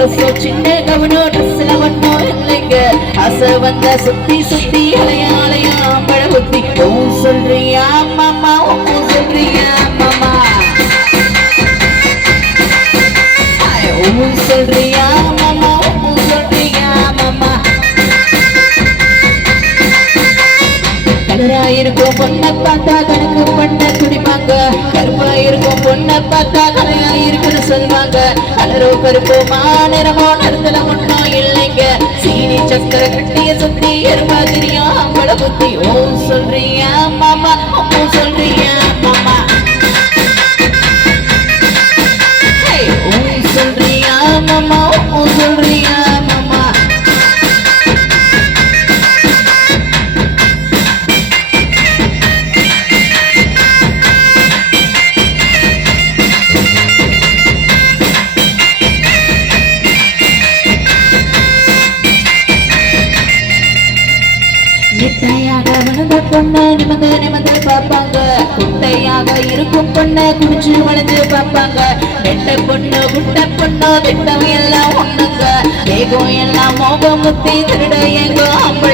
நெக்லஸோ சின்ன கவனோ ட்ரெஸ்ல இல்லைங்க. வந்த சுத்தி சுத்தி அலையா ஓ சொல்றியா மாமா? ஓ சொல்றியா மாமா? சொல்றியா மாமா? ஓ சொல்றியா மாமா? கலரா இருக்கும் பொண்ணை பார்த்தா கணக்கு பண்ண துடிப்பாங்க. கருப்பா இருக்கும் பொண்ணை பார்த்தா கலையா சொல்வாங்க. சொல்லுவாங்க கலரோ கருப்போ மாநிறமோ நிறத்துல ஒன்றும் இல்லைங்க. சீனி சக்கர கட்டிய சுத்தி எருமா தெரியும் அவள புத்தி. ஓ சொல்றியா மாமா? அப்போ சொல்றியா? நித்தையாக வளர்ந்த பொண்ணு நிமிந்து நிமிந்து பார்ப்பாங்க. குட்டையாக இருக்கும் பொண்ணு குடிச்சு வளைஞ்சு பார்ப்பாங்க. வெட்ட பொண்ணு குட்ட பொண்ணு திட்டம் எல்லாம் ஒண்ணுங்க. தேகம் எல்லாம் மோகம் முத்தி திருட எங்க அம்பள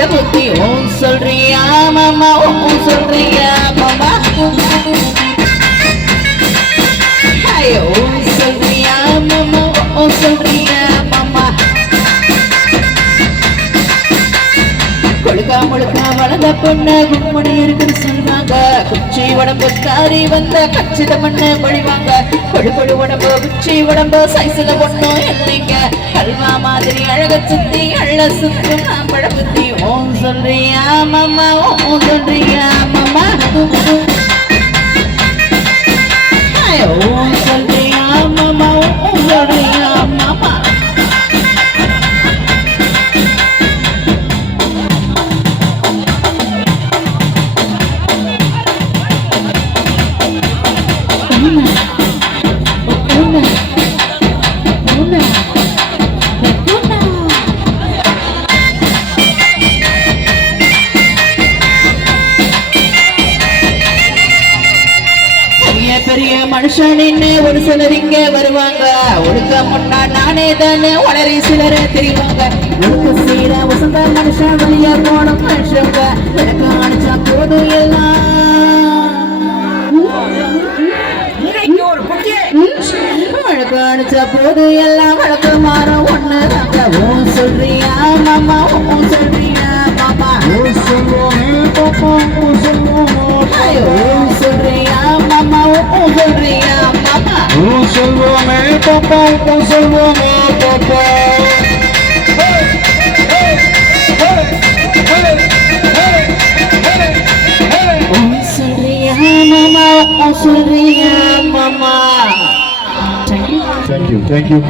வளர்ந்த பொண்ணு கும்மணி இருக்குன்னு சொல்வாங்க குச்சி உடம்பு தாரி வந்த கச்சித மண்ணு பொழிவாங்க கொழு கொழு உடம்பு குச்சி உடம்பு சைஸ்ல ஒண்ணும் இல்லைங்க. கல்வா மாதிரி அழக சுத்தி அள்ள சுத்தும் பழ புத்தி ஓம் சொல்றியா மாமா ஓம் சொல்றியா மாமா. பெரிய பெரிய மனுஷன் ஒரு சிலர் இங்க வருவாங்க. ஒழுக்க முன்னா நானே தானே வளரி சிலர் தெரிவாங்க. ஒழுக்க மனுஷன் வழியா போன மனுஷங்க. எனக்கு அனுச்சா போதும் எல்லாம். வழக்கு போது எல்லாம். வழக்கு மாறும். ஒண்ணு சொல்றியா மாமா? சொல்றியா? Papai, com seu boné, papai Hey, mamá, mamá Thank you, thank you.